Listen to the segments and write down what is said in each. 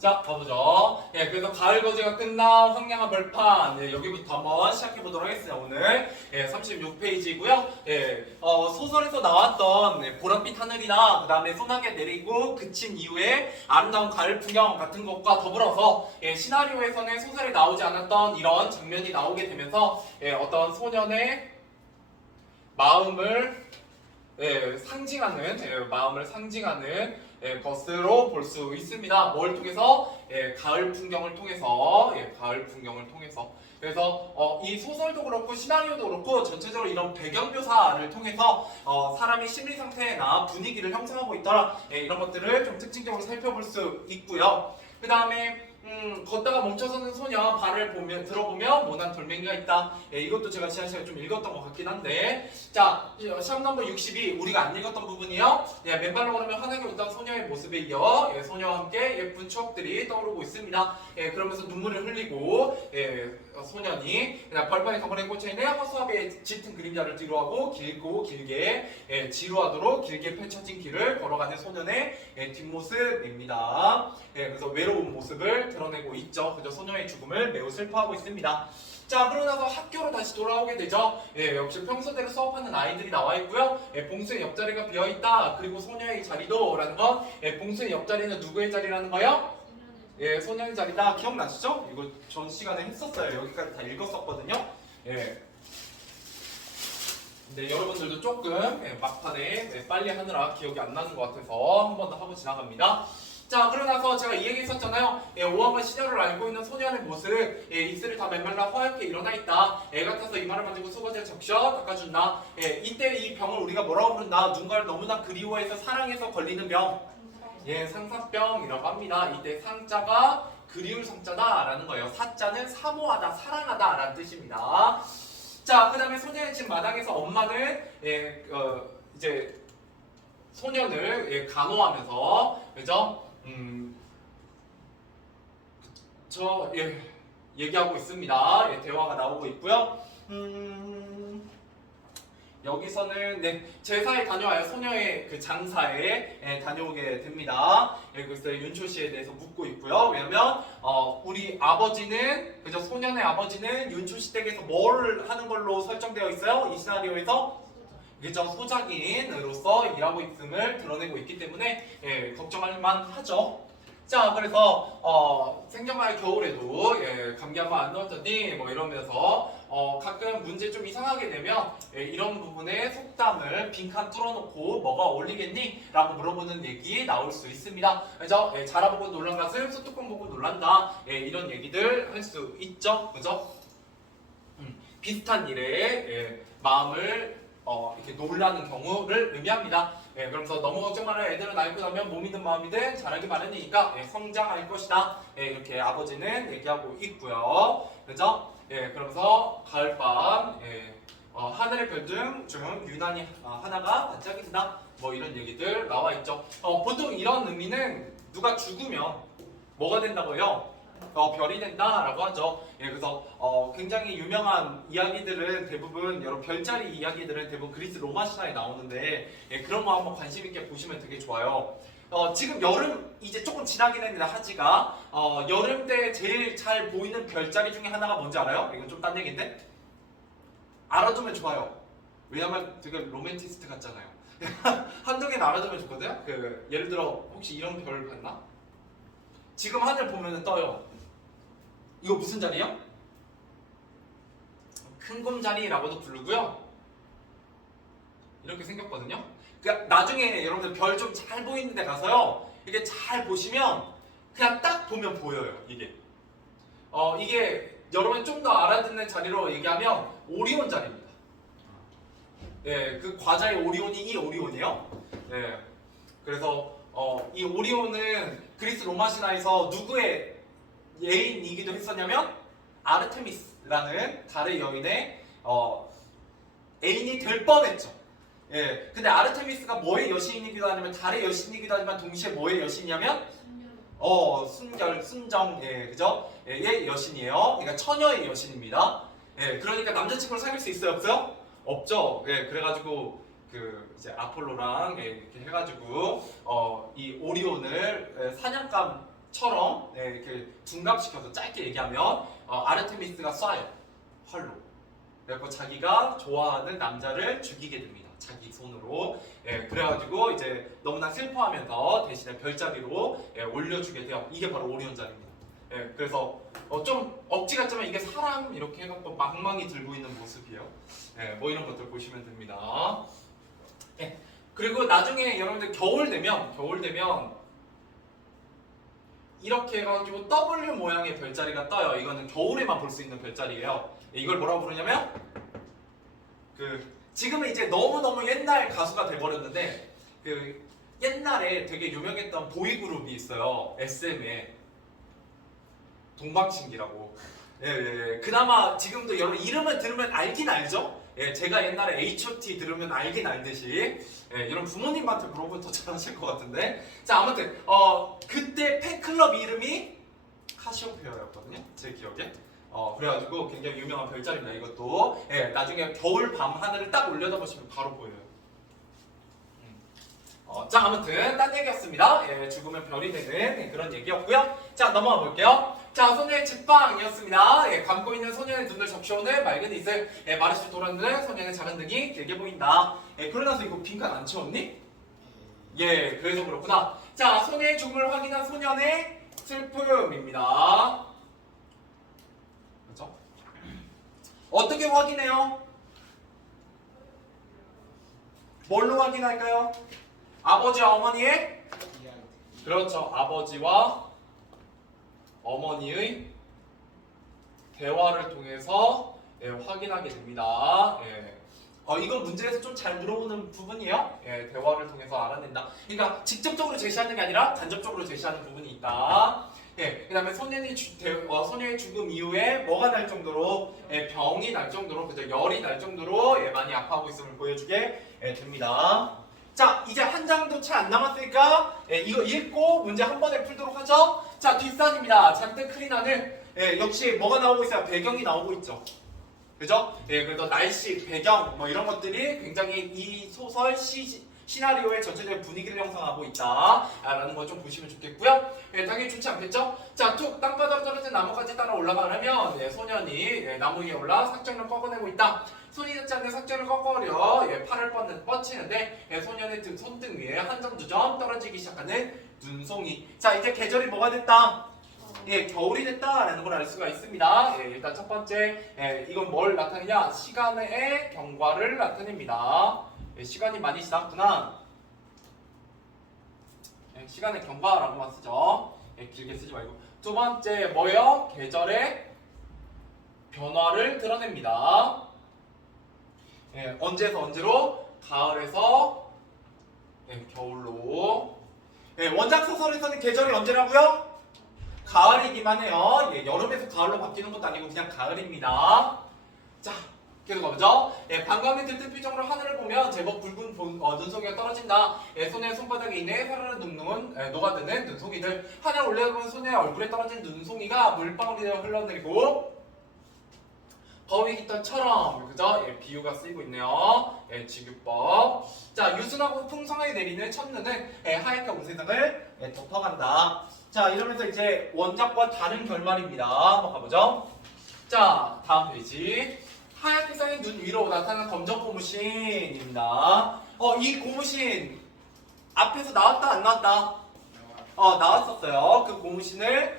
자, 가보죠. 예, 그래서 가을 거제가 끝난 황량한 벌판. 예, 여기부터 한번 시작해 보도록 하겠습니다. 오늘 36페이지고요. 소설에서 나왔던 보랏빛 하늘이나 그 다음에 소나기 내리고 그친 이후에 아름다운 가을 풍경 같은 것과 더불어서 시나리오에서는 소설에 나오지 않았던 이런 장면이 나오게 되면서 어떤 소년의 마음을 상징하는 것으로 볼 수 있습니다. 뭘 통해서? 가을 풍경을 통해서. 그래서 이 소설도 그렇고 시나리오도 그렇고 전체적으로 이런 배경 묘사를 통해서 사람의 심리 상태나 분위기를 형성하고 있더라. 이런 것들을 좀 특징적으로 살펴볼 수 있고요. 그 다음에 걷다가 멈춰서는 소녀 발을 들어보면 모난 돌멩이가 있다. 이것도 제가 지난 시간에 좀 읽었던 것 같긴 한데, 자, 시험 넘버 62 우리가 안 읽었던 부분이요. 맨발로 걸으면 환하게 웃던 소녀의 모습에 이어 소녀와 함께 예쁜 추억들이 떠오르고 있습니다. 그러면서 눈물을 흘리고 소년이 그냥 벌판에 덩어리에 꽂혀있는 허수아비의 짙은 그림자를 뒤로하고 길고 길게 지루하도록 길게 펼쳐진 길을 걸어가는 소년의 뒷모습입니다. 그래서 외로운 모습을 드러내고 있죠. 그저 소녀의 죽음을 매우 슬퍼하고 있습니다. 자, 그러고 나서 학교로 다시 돌아오게 되죠. 역시 평소대로 수업하는 아이들이 나와 있고요. 봉수의 옆자리가 비어 있다. 그리고 소녀의 자리도 라는 건 봉수의 옆자리는 누구의 자리라는 거요? 소녀의 자리다. 기억나시죠? 이거 전 시간에 했었어요. 여기까지 다 읽었었거든요. 근데 여러분들도 조금 막판에 빨리 하느라 기억이 안 나는 것 같아서 한 번 더 하고 지나갑니다. 자, 그러고 나서 제가 이 얘기 했었잖아요. 5학년 시절을 알고 있는 소년의 모습. 입술이 다 맨말라 허옇게 일어나 있다. 애 같아서 이마를 만지고 속옷을 적셔 닦아준다. 이때 이 병을 우리가 뭐라고 부른다? 누군가를 너무나 그리워해서 사랑해서 걸리는 병. 상사병이라고 합니다. 이때 상자가 그리울 상자다라는 거예요. 사자는 사모하다, 사랑하다 라는 뜻입니다. 자, 그 다음에 소년이 지금 마당에서 엄마는 이제 소년을 간호하면서, 그죠? 얘기하고 있습니다. 대화가 나오고 있고요. 여기서는 제사에 다녀와요. 소녀의 그 장사에 다녀오게 됩니다. 그래서 윤초 씨에 대해서 묻고 있고요. 왜냐면 우리 아버지는, 그죠? 소년의 아버지는 윤초 씨 댁에서 뭘 하는 걸로 설정되어 있어요? 이 시나리오에서 그죠? 소작인으로서 일하고 있음을 드러내고 있기 때문에 걱정할 만하죠. 자, 그래서 생전과의 겨울에도 감기 한 번 안 넣었더니 뭐 이러면서 가끔 문제 좀 이상하게 되면 이런 부분에 속담을 빈칸 뚫어놓고 뭐가 어울리겠니? 라고 물어보는 얘기 나올 수 있습니다. 그죠? 자라보고 놀란 가슴 소뚜껑 보고 놀란다. 이런 얘기들 할 수 있죠. 그죠? 비슷한 일에 마음을 이렇게 놀라는 경우를 의미합니다. 그러면서 너무 걱정 말아요. 애들은 앓고 나면 몸이든 마음이든 자라기 마련이니까 성장할 것이다. 이렇게 아버지는 얘기하고 있고요. 그죠? 그러면서 가을밤 하늘의 별들 중 유난히 하나가 반짝인다. 뭐 이런 얘기들 나와 있죠. 보통 이런 의미는 누가 죽으면 뭐가 된다고요? 별이 된다라고 하죠. 그래서 굉장히 유명한 이야기들은 대부분 여러 별자리 이야기들은 대부분 그리스 로마 신화에 나오는데 그런 거 한번 관심 있게 보시면 되게 좋아요. 지금 여름 이제 조금 지나긴 했는데 하지가 여름 때 제일 잘 보이는 별자리 중에 하나가 뭔지 알아요? 이건 좀 딴 얘기인데 알아두면 좋아요. 왜냐면 되게 로맨티스트 같잖아요. 한두 개는 알아두면 좋거든요. 예를 들어 혹시 이런 별 봤나? 지금 하늘 보면 떠요. 이거 무슨 자리요? 큰곰자리라고도 부르고요. 이렇게 생겼거든요. 그러니까 나중에 여러분들 별 좀 잘 보이는 데 가서요. 이게 잘 보시면 그냥 딱 보면 보여요. 이게 여러분이 좀 더 알아듣는 자리로 얘기하면 오리온 자리입니다. 그 과자의 오리온이 이 오리온이에요. 그래서 이 오리온은 그리스 로마 신화에서 누구의 예인이기도 했었냐면 아르테미스라는 달의 여인의 애인이 될 뻔했죠. 근데 아르테미스가 뭐의 여신이기도 하냐면 달의 여신이기도 하지만 동시에 뭐의 여신이냐면 순정, 그죠? 의 여신이에요. 그러니까 처녀의 여신입니다. 그러니까 남자친구를 사귈 수 있어요, 없어요? 없죠. 그래가지고 이제 아폴로랑 이렇게 해가지고 이 오리온을 사냥감 처럼 이렇게 둔갑시켜서 짧게 얘기하면 아르테미스가 쏴요. 활로. 그래서 자기가 좋아하는 남자를 죽이게 됩니다. 자기 손으로. 그래가지고 이제 너무나 슬퍼하면서 대신에 별자리로 올려주게 돼요. 이게 바로 오리온자리입니다. 그래서 좀 억지 같지만 이게 사람 이렇게 해갖고 망망이 들고 있는 모습이에요. 뭐 이런 것들 보시면 됩니다. 그리고 나중에 여러분들 겨울 되면 이렇게 해가지고 W 모양의 별자리가 떠요. 이거는 겨울에만 볼 수 있는 별자리예요. 이걸 뭐라고 부르냐면 지금은 이제 너무너무 옛날 가수가 돼버렸는데 옛날에 되게 유명했던 보이그룹이 있어요. SM에 동방신기라고. 그나마 지금도 여러분 이름을 들으면 알긴 알죠? 제가 옛날에 H.O.T 들으면 알긴 알듯이 이런 부모님한테 물어보면 더 잘하실 것 같은데. 자, 아무튼 그때 팬클럽 이름이 카시오페아였거든요, 제 기억에. 그래가지고 굉장히 유명한 별자리입니다. 이것도 나중에 겨울 밤 하늘을 딱 올려다보시면 바로 보여요. 자, 아무튼 딴 얘기였습니다. 죽으면 별이 되는 그런 얘기였고요. 자, 넘어가 볼게요. 자, 소녀의 집방이었습니다. 감고 있는 소녀의 눈을 적셔오는 맑은 이슬, 마르시 돌아드는 소녀의 작은 등이 길게 보인다. 그러나서 이거 빈칸 안 채웠니? 그래서 그렇구나. 자, 소녀의 죽음을 확인한 소년의 슬픔입니다. 그렇죠? 어떻게 확인해요? 뭘로 확인할까요? 아버지와 어머니의? 그렇죠. 아버지와 어머니의 대화를 통해서 확인하게 됩니다. 이건 문제에서 좀 잘 물어보는 부분이에요. 대화를 통해서 알아낸다. 그러니까 직접적으로 제시하는 게 아니라 간접적으로 제시하는 부분이 있다. 그 다음에 소년의 죽음 이후에 뭐가 날 정도로 병이 날 정도로 그죠? 열이 날 정도로 많이 아파하고 있음을 보여주게 됩니다. 자, 이제 한 장도 채 안 남았으니까 이거 읽고 문제 한 번에 풀도록 하죠. 자, 뒷산입니다. 잔뜩 흐린 하늘. 역시 뭐가 나오고 있어요? 배경이 나오고 있죠. 그죠? 그래서 날씨, 배경 뭐 이런 것들이 굉장히 이 소설 시나리오의 전체적인 분위기를 형성하고 있다라는 거 좀 보시면 좋겠고요. 당연히 좋지 않겠죠? 자, 툭 땅바닥으로 떨어진 나무까지 따라 올라가려면 소년이 나무 위에 올라 삭전을 꺾어내고 있다. 손이 닿지 않는 삭전을 꺾으려 팔을 뻗치는데 소년의 손등 위에 한 점 두 점 떨어지기 시작하는 눈송이. 자, 이제 계절이 뭐가 됐다? 겨울이 됐다라는 걸 알 수가 있습니다. 일단 첫 번째, 이건 뭘 나타내냐? 시간의 경과를 나타냅니다. 시간이 많이 지났구나. 시간의 경과라고만 쓰죠. 길게 쓰지 말고. 두 번째 뭐예요? 계절의 변화를 드러냅니다. 언제에서 언제로? 가을에서 겨울로. 원작 소설에서는 계절이 언제라고요? 가을이기만 해요. 여름에서 가을로 바뀌는 것도 아니고 그냥 가을입니다. 자, 계속 가보죠. 반감이 들뜬 표정으로 하늘을 보면 제법 굵은 눈송이가 떨어진다. 소녀의 손바닥에 있는 사르르 눅눅은 녹아드는 눈송이들. 하늘 올려다보는 소녀의 얼굴에 떨어진 눈송이가 물방울이 되어 흘러내리고 더위 깃털처럼, 그죠? 비유가 쓰이고 있네요. 직유법. 자, 유순하고 풍성하게 내리는 첫눈은 하얗게 온 세상을 덮어간다. 자, 이러면서 이제 원작과 다른 결말입니다. 한번 가보죠. 자, 다음 페이지. 하얗게 쌓인 눈 위로 나타난 검정 고무신입니다. 이 고무신 앞에서 나왔다 안 나왔다? 나왔었어요. 그 고무신을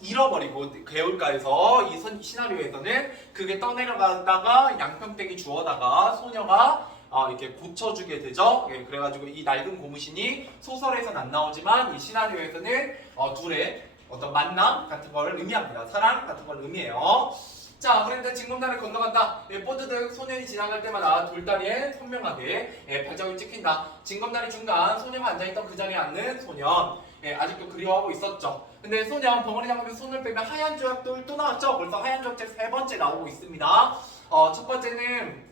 잃어버리고 개울가에서 이 시나리오에서는 그게 떠내려가다가 양평댁이 주워다가 소녀가 이렇게 고쳐주게 되죠. 그래가지고 이 낡은 고무신이 소설에서는 안 나오지만 이 시나리오에서는 둘의 어떤 만남 같은 걸 의미합니다. 사랑 같은 걸 의미해요. 자, 그런데 징검다리를 건너간다. 뽀드득 소년이 지나갈 때마다 돌다리에 선명하게 발자국이 찍힌다. 징검다리 중간 소녀가 앉아있던 그 자리에 앉는 소년. 아직도 그리워하고 있었죠. 근데 소년 벙어리 장갑에 손을 빼면 하얀 조약돌 또 나왔죠. 벌써 하얀 조약돌 세 번째 나오고 있습니다. 첫 번째는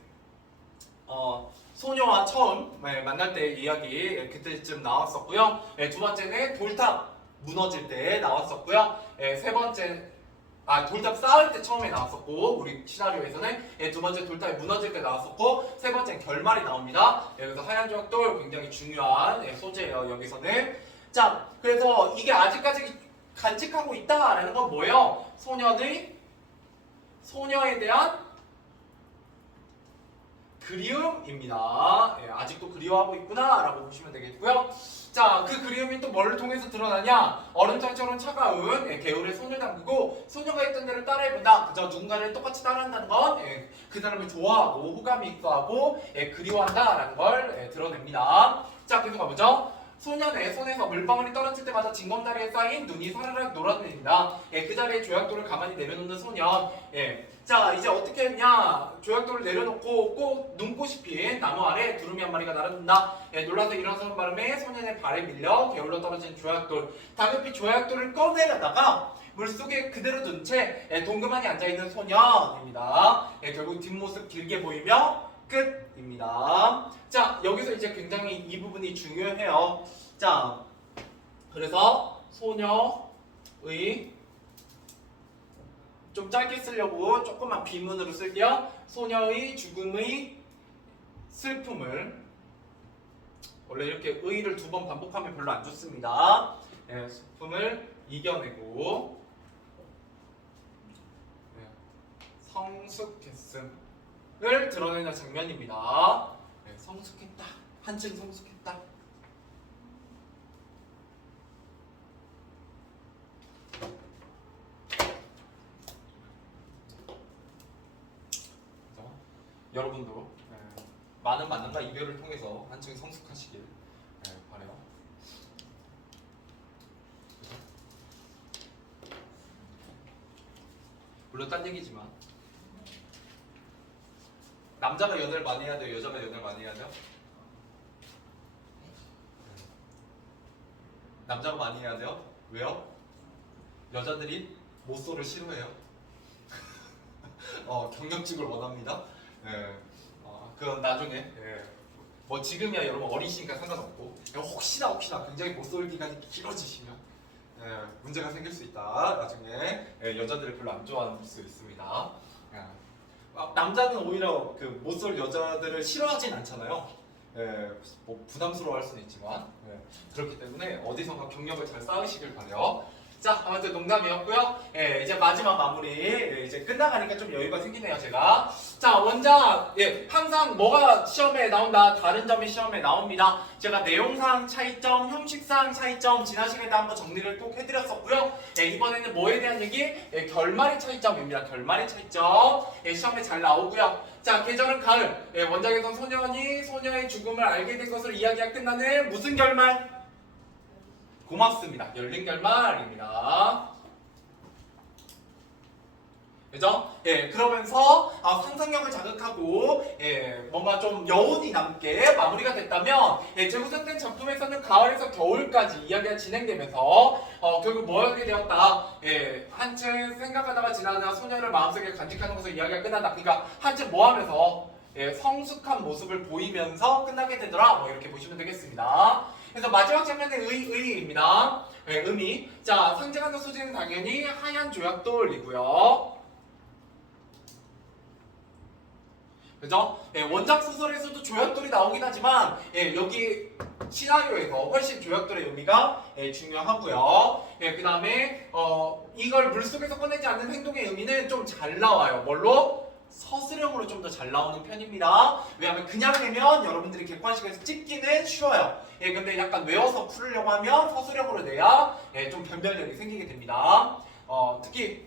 소녀와 처음 만날 때 이야기 그때쯤 나왔었고요. 두 번째는 돌탑 무너질 때 나왔었고요. 세 번째 돌탑 쌓을 때 처음에 나왔었고 우리 시나리오에서는 두 번째 돌탑이 무너질 때 나왔었고 세 번째 결말이 나옵니다. 그래서 하얀 조약돌 굉장히 중요한 소재예요. 여기서는. 자, 그래서 이게 아직까지 간직하고 있다라는 건 뭐예요? 소녀에 대한 그리움입니다. 예, 아직도 그리워하고 있구나라고 보시면 되겠고요. 자, 그 그리움이 또 뭘 통해서 드러나냐? 얼음장처럼 차가운 개울의 손을 담그고 소녀가 있던 데를 따라해본다. 그저 누군가를 똑같이 따라한다는 건 그 사람을 좋아하고 호감이 있어하고 그리워한다라는 걸 드러냅니다. 자, 계속 가보죠. 소년의 손에서 물방울이 떨어질 때마다 징검다리에 쌓인 눈이 사르륵 놀아내린다. 그 자리에 조약돌을 가만히 내려놓는 소년. 자, 이제 어떻게 했냐? 조약돌을 내려놓고 꼭 눈꽃이 핀 나무 아래 두루미 한 마리가 날아든다. 놀라서 일어서는 바람에 소년의 발에 밀려 게을러 떨어진 조약돌. 다급히 조약돌을 꺼내려다가 물속에 그대로 둔 채 동그만히 앉아있는 소년입니다. 결국 뒷모습 길게 보이며 끝입니다. 자, 여기서 이제 굉장히 이 부분이 중요해요. 자, 그래서 소녀의 좀 짧게 쓰려고 조금만 비문으로 쓸게요. 소녀의 죽음의 슬픔을 원래 이렇게 의를 두 번 반복하면 별로 안 좋습니다. 슬픔을 이겨내고 성숙했음을 드러내는 장면입니다. 성숙했다. 한층 성숙했다. 여러분도 많은 만남과 이별을 통해서 한층 성숙하시길 바라요. 물론 딴 얘기지만 남자가 연애를 많이 해야 돼요? 여자가 연애를 많이 해야 돼요? 남자가 많이 해야 돼요? 왜요? 여자들이 모쏠을 싫어해요. 경력직을 원합니다. 그건 나중에 뭐 지금이야 여러분 어리시니까 상관없고 혹시나 굉장히 모쏠 기간이 길어지시면 문제가 생길 수 있다. 나중에 여자들을 별로 안 좋아할 수 있습니다. 남자는 오히려 그 모쏠 여자들을 싫어하진 않잖아요. 뭐 부담스러워할 수는 있지만 그렇기 때문에 어디선가 경력을 잘 쌓으시길 바래요. 자, 아무튼 농담이었고요. 이제 마지막 마무리. 이제 끝나가니까 좀 여유가 생기네요, 제가. 자, 원작. 항상 뭐가 시험에 나온다. 다른 점이 시험에 나옵니다. 제가 내용상 차이점, 형식상 차이점 지난 시간에 한번 정리를 꼭 해드렸었고요. 이번에는 뭐에 대한 얘기? 결말의 차이점입니다. 결말의 차이점. 시험에 잘 나오고요. 자, 계절은 가을. 원작에선 소년이 소녀의 죽음을 알게 된 것으로 이야기가 끝나는 무슨 결말? 고맙습니다. 열린 결말입니다. 그죠? 그러면서 상상력을 자극하고 뭔가 좀 여운이 남게 마무리가 됐다면 재구성된 작품에서는 가을에서 겨울까지 이야기가 진행되면서 결국 뭐 하게 되었다. 한층 생각하다가 지나다 소녀를 마음속에 간직하는 것으로 이야기가 끝난다. 그러니까 한층 뭐 하면서 성숙한 모습을 보이면서 끝나게 되더라. 뭐 이렇게 보시면 되겠습니다. 그래서 마지막 장면의 의의입니다. 의미. 자, 상징하는 소재는 당연히 하얀 조약돌이고요. 그죠? 원작 소설에서도 조약돌이 나오긴 하지만 여기 시나리오에서 훨씬 조약돌의 의미가 중요하고요. 그 다음에 이걸 물속에서 꺼내지 않는 행동의 의미는 좀 잘 나와요. 뭘로? 서술형으로 좀 더 잘 나오는 편입니다. 왜냐하면 그냥 내면 여러분들이 객관식에서 찍기는 쉬워요. 근데 약간 외워서 풀으려고 하면 서술형으로 내야 좀 변별력이 생기게 됩니다. 특히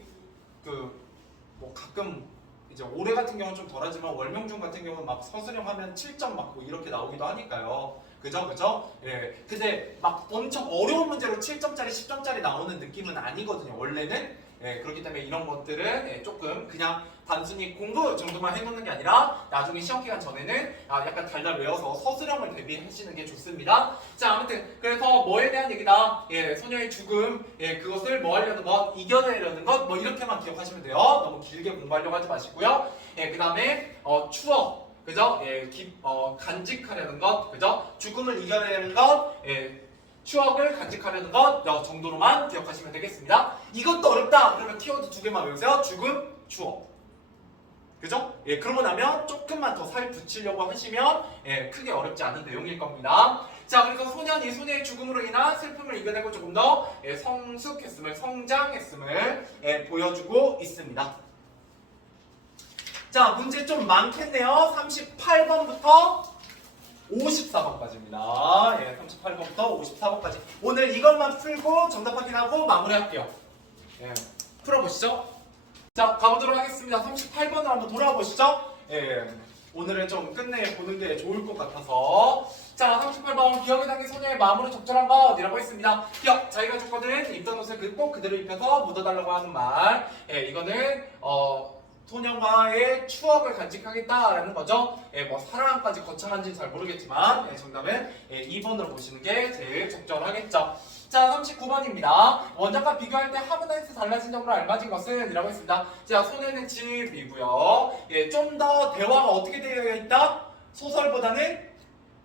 뭐 가끔 이제 올해 같은 경우는 좀 덜하지만 월명중 같은 경우는 막 서술형 하면 7점 맞고 이렇게 나오기도 하니까요. 그죠? 근데 막 엄청 어려운 문제로 7점짜리, 10점짜리 나오는 느낌은 아니거든요. 원래는. 그렇기 때문에 이런 것들은 조금 그냥 단순히 공부 정도만 해놓는 게 아니라 나중에 시험 기간 전에는 약간 달달 외워서 서술형을 대비하시는 게 좋습니다. 자, 아무튼 그래서 뭐에 대한 얘기다. 소녀의 죽음, 그것을 뭐 하려는 것, 이겨내려는 것, 뭐 이렇게만 기억하시면 돼요. 너무 길게 공부하려고 하지 마시고요. 그 다음에 추억, 그죠? 간직하려는 것, 그죠? 죽음을 이겨내려는 것, 추억을 간직하려는 것 정도로만 기억하시면 되겠습니다. 이것도 어렵다. 그러면 키워드 2개만 외우세요. 죽음, 추억. 그죠? 그러고 나면 조금만 더 살 붙이려고 하시면 크게 어렵지 않은 내용일 겁니다. 자, 그래서 소년이 소녀의 죽음으로 인한 슬픔을 이겨내고 조금 더 성숙했음을, 성장했음을 보여주고 있습니다. 자, 문제 좀 많겠네요. 38번부터 54번까지입니다. 38번부터 54번까지. 오늘 이것만 풀고 정답 확인하고 마무리할게요. 풀어보시죠. 자, 가보도록 하겠습니다. 38번으로 한번 돌아와 보시죠. 오늘은 좀 끝내보는 게 좋을 것 같아서. 자, 38번 기억에 담긴 소녀의 마음으로 적절한 것이라고 했습니다. 기억, 자기가 줬거든. 입던 옷을 꼭 그대로 입혀서 묻어달라고 하는 말. 이거는 소년과의 추억을 간직하겠다라는 거죠. 뭐 사랑까지 거창한지는 잘 모르겠지만 정답은 2번으로 보시는 게 제일 적절하겠죠. 자, 39번입니다. 원작과 비교할 때 하모나이즈 달라진 점으로 알맞은 것은? 이라고 했습니다. 자, 소년의 집이고요. 좀 더 대화가 어떻게 되어 있다? 소설보다는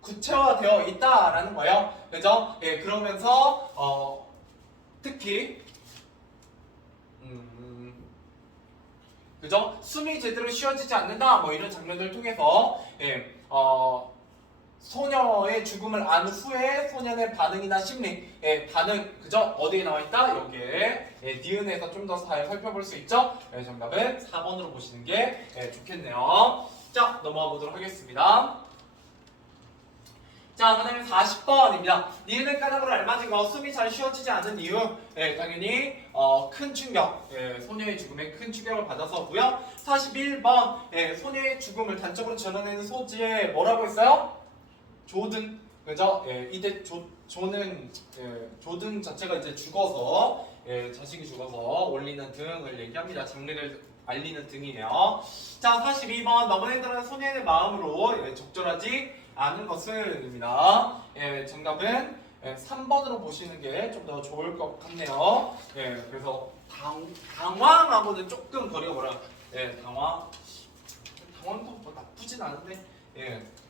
구체화되어 있다라는 거예요. 그죠? 그러면서 특히 그죠? 숨이 제대로 쉬어지지 않는다 뭐 이런 장면들을 통해서 소녀의 죽음을 안 후에 소년의 반응이나 심리 반응 그죠? 어디에 나와 있다? 여기에 니은에서 좀 더 잘 살펴볼 수 있죠? 정답은 4번으로 보시는 게 좋겠네요. 자, 넘어가 보도록 하겠습니다. 자, 그 다음에 40번입니다. 니은의 까닭으로 알맞은 거, 숨이 잘 쉬어지지 않는 이유. 당연히 큰 충격, 소녀의 죽음에 큰 충격을 받아서고요. 41번, 소녀의 죽음을 단적으로 전해내는 소지에 뭐라고 했어요? 조든, 그죠? 이때 조는 조든 자체가 이제 죽어서 자식이 죽어서 올리는 등을 얘기합니다. 장례를 알리는 등이에요. 자, 42번 너무나들은 소녀의 마음으로 적절하지 않은 것은입니다. 정답은 3번으로 보시는 게 좀 더 좋을 것 같네요. 그래서 당황하고는 조금 거리가 멀어요. 당황도 뭐 나쁘진 않은데.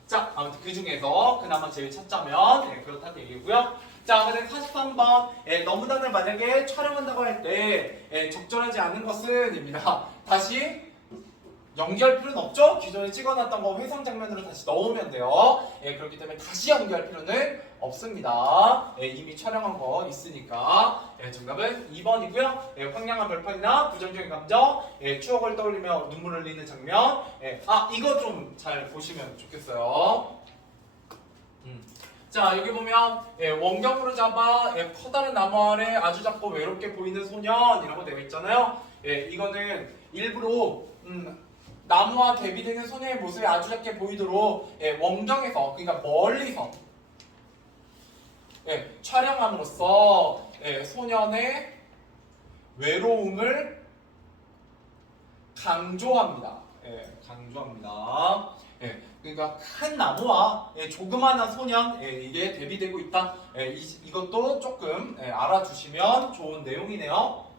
자, 아무튼 그 중에서 그나마 제일 찾자면 그렇다는 얘기고요. 자, 근데 43번 너무나들 만약에 촬영한다고 할 때 적절하지 않은 것은입니다. 다시 연기할 필요는 없죠? 기존에 찍어놨던 거 회상 장면으로 다시 넣으면 돼요. 그렇기 때문에 다시 연기할 필요는 없습니다. 이미 촬영한 거 있으니까. 정답은 2번이고요. 황량한 별판이나 부정적인 감정, 추억을 떠올리며 눈물을 흘리는 장면. 이거 좀 잘 보시면 좋겠어요. 자, 여기 보면 원경으로 잡아 커다란 나무 아래 아주 작고 외롭게 보이는 소년이라고 되어 있잖아요. 이거는 일부러 나무와 대비되는 소녀의 모습이 아주 작게 보이도록 원경에서, 그러니까 멀리서 촬영함으로써 소년의 외로움을 강조합니다. 강조합니다. 그러니까 큰 나무와 조그마한 소년 이게 대비되고 있다. 이것도 조금 알아두시면 좋은 내용이네요.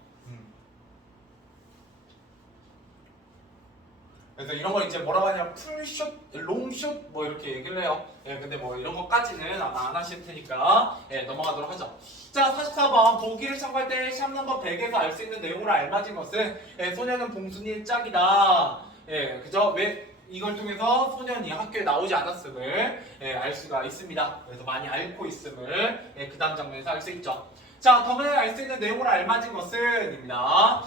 그래서 이런 걸 이제 뭐라고 하냐, 풀슛, 롱슛 뭐 이렇게 얘기를 해요. 근데 뭐 이런 것까지는 아마 안 하실 테니까 넘어가도록 하죠. 자, 44번 보기를 참고할 때 샵 넘버 100에서 알 수 있는 내용으로 알맞은 것은 소년은 봉순이의 짝이다. 그죠? 왜 이걸 통해서 소년이 학교에 나오지 않았음을 알 수가 있습니다. 그래서 많이 앓고 있음을 그 다음 장면에서 알 수 있죠. 자, 더문에 알 수 있는 내용으로 알맞은 것은입니다.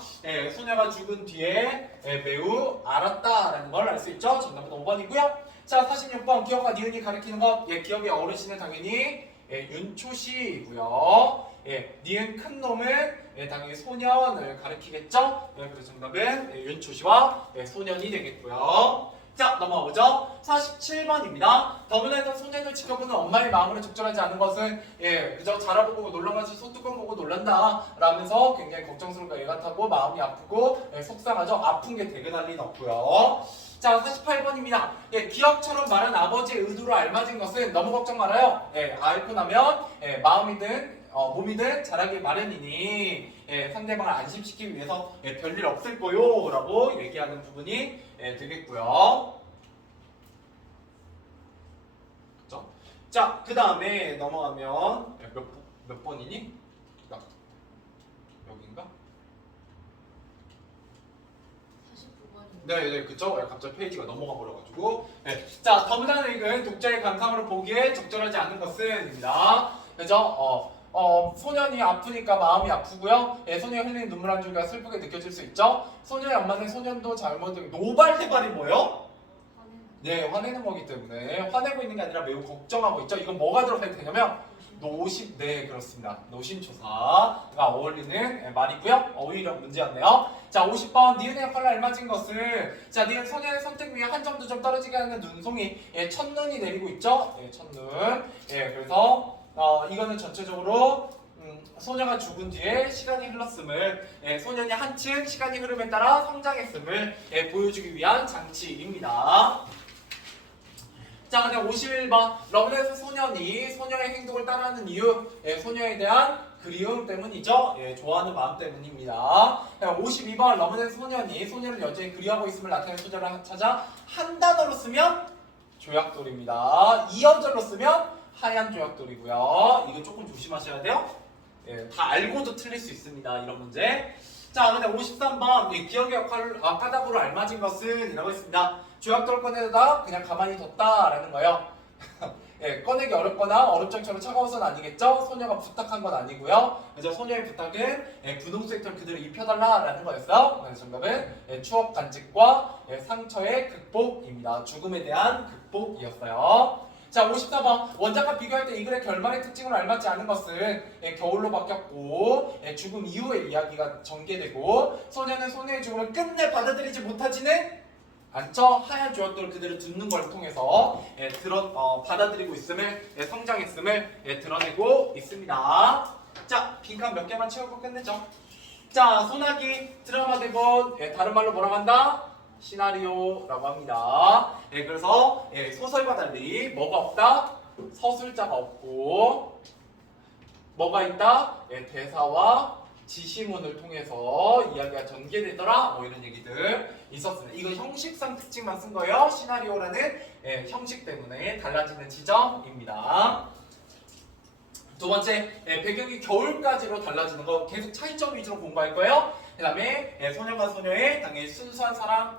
소녀가 죽은 뒤에 매우 알았다라는 걸 알 수 있죠. 정답은 5번이고요. 자, 46번 기억과 니은이 가리키는 것. 기억의 어르신은 당연히 윤초시이고요. 니은 큰 놈은 당연히 소년을 가리키겠죠. 그래서 정답은 윤초시와 소년이 되겠고요. 자, 넘어가보죠. 47번입니다. 더문에는 소년을 지켜보는 엄마의 마음으로 적절하지 않은 것은 그저 자라보고 놀러가서 소뚜껑 보고 놀란다 라면서 굉장히 걱정스럽고 애가 타고 마음이 아프고 속상하죠. 아픈 게 되게 난리 났고요. 자, 48번입니다. 기억처럼 말한 아버지의 의도로 알맞은 것은 너무 걱정 말아요. 앓고 나면 마음이든 몸이든 잘하기 마련이니 상대방을 안심시키기 위해서 별일 없을 거요 라고 얘기하는 부분이 되겠고요. 그렇죠? 자, 그 다음에 넘어가면 몇 번이니? 여긴가? 49번입니다. 네, 그쵸? 갑자기 페이지가 넘어가 버려가지고. 네. 자, 더문단을 읽은 독자의 감상으로 보기에 적절하지 않은 것은입니다. 그죠? 소년이 아프니까 마음이 아프고요. 예, 소년이 흘리는 눈물 한 줄기가 슬프게 느껴질 수 있죠. 소년의 엄마는 소년도 잘못을 노발대발이 뭐예요? 네, 화내는 거기 때문에 화내고 있는 게 아니라 매우 걱정하고 있죠. 이건 뭐가 들어가야 되냐면 노심, 네 그렇습니다. 노심초사가 어울리는 말이고요. 어휘력 문제였네요. 자, 50번 니은의 역할을 알맞은 것은 자, 니은 소년의 선택 위에 한 점도 좀 떨어지게 하는 눈송이 예, 첫눈이 내리고 있죠. 예, 첫눈. 예, 그래서 이거는 전체적으로 소녀가 죽은 뒤에 시간이 흘렀음을 예, 소년이 한층 시간이 흐름에 따라 성장했음을 예, 보여주기 위한 장치입니다. 자, 그다음 51번 러브레스 소년이 소녀의 행동을 따라하는 이유 예, 소녀에 대한 그리움 때문이죠. 예, 좋아하는 마음 때문입니다. 52번 러브레스 소년이 소녀를 여전히 그리워하고 있음을 나타내는 소절을 찾아 한 단어로 쓰면 조약돌입니다. 2어절로 쓰면 하얀 조약돌이고요. 이거 조금 조심하셔야 돼요. 예, 다 알고도 틀릴 수 있습니다. 이런 문제. 자, 근데 53번 기억의 역할을 까닭으로 알맞은 것은 이라고 했습니다. 조약돌 꺼내다 그냥 가만히 뒀다라는 거예요. 예, 꺼내기 어렵거나 얼음장처럼 차가워서는 아니겠죠? 소녀가 부탁한 건 아니고요. 그래서 소녀의 부탁은 예, 분홍색 털 그대로 입혀달라라는 거였어요. 그래서 정답은 예, 추억 간직과 예, 상처의 극복입니다. 죽음에 대한 극복이었어요. 자, 54번 원작과 비교할 때 이 글의 결말의 특징을 알맞지 않은 것은 예, 겨울로 바뀌었고 예, 죽음 이후의 이야기가 전개되고 소녀는 소녀의 죽음을 끝내 받아들이지 못하지는 않죠? 하얀 조약돌을 그대로 듣는 걸 통해서 예, 받아들이고 있음을 예, 성장했음을 예, 드러내고 있습니다. 자, 빈칸 몇 개만 채우고 끝내죠. 자, 소나기 드라마 대본 예, 다른 말로 뭐라고 한다? 시나리오라고 합니다. 예, 그래서 예, 소설과 달리 뭐가 없다? 서술자가 없고 뭐가 있다? 예, 대사와 지시문을 통해서 이야기가 전개되더라 뭐 이런 얘기들 있었습니다. 이건 형식상 특징만 쓴 거예요. 시나리오라는 예, 형식 때문에 달라지는 지점입니다. 두 번째, 예, 배경이 겨울까지로 달라지는 거 계속 차이점 위주로 공부할 거예요. 그 다음에 예, 소녀가 소녀의 당연히 순수한 사랑이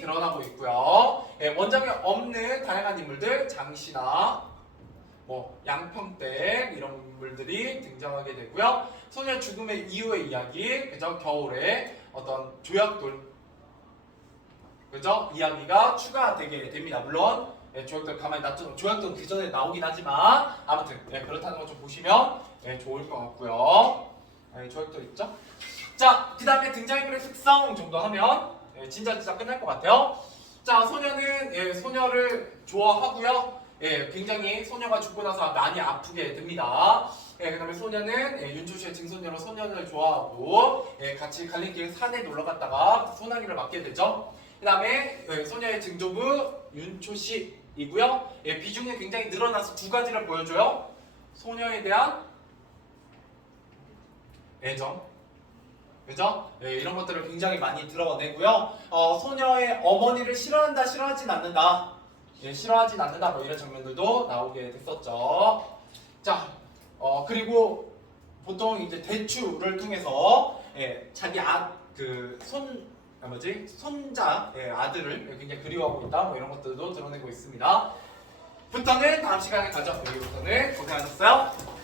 드러나고 있고요. 예, 원작에 없는 다양한 인물들, 장씨나 뭐 양평댁 이런 인물들이 등장하게 되고요. 소녀 죽음의 이후의 이야기, 그죠? 겨울에 어떤 조약돌, 그죠? 이야기가 추가되게 됩니다. 물론 예, 조약돌 가만히 놔두면 조약돌 그 전에 나오긴 하지만 아무튼 예, 그렇다는 거 좀 보시면 예, 좋을 것 같고요. 예, 조약돌 있죠? 자, 그 다음에 등장인물의 특성 정도 하면 예, 진짜 끝날 것 같아요. 자, 소녀는 예, 소녀를 좋아하고요. 예, 굉장히 소녀가 죽고 나서 많이 아프게 됩니다. 예, 그 다음에 소녀는 예, 윤주씨의 증손녀로 소녀를 좋아하고 예, 같이 갈림길 산에 놀러 갔다가 소나기를 맞게 되죠. 그 다음에 예, 소녀의 증조부 윤초씨이고요. 예, 비중이 굉장히 늘어나서 두 가지를 보여줘요. 소녀에 대한 애정, 그죠? 예, 이런 것들을 굉장히 많이 드러내고요. 소녀의 어머니를 싫어한다, 싫어하진 않는다. 예, 싫어하진 않는다 뭐 이런 장면들도 나오게 됐었죠. 자, 그리고 보통 이제 대추를 통해서 예, 자기 손자 예, 아들을 굉장히 그리워하고 있다 뭐 이런 것들도 드러내고 있습니다. 부터는 다음 시간에 가죠. 여기부터는 고생하셨어요.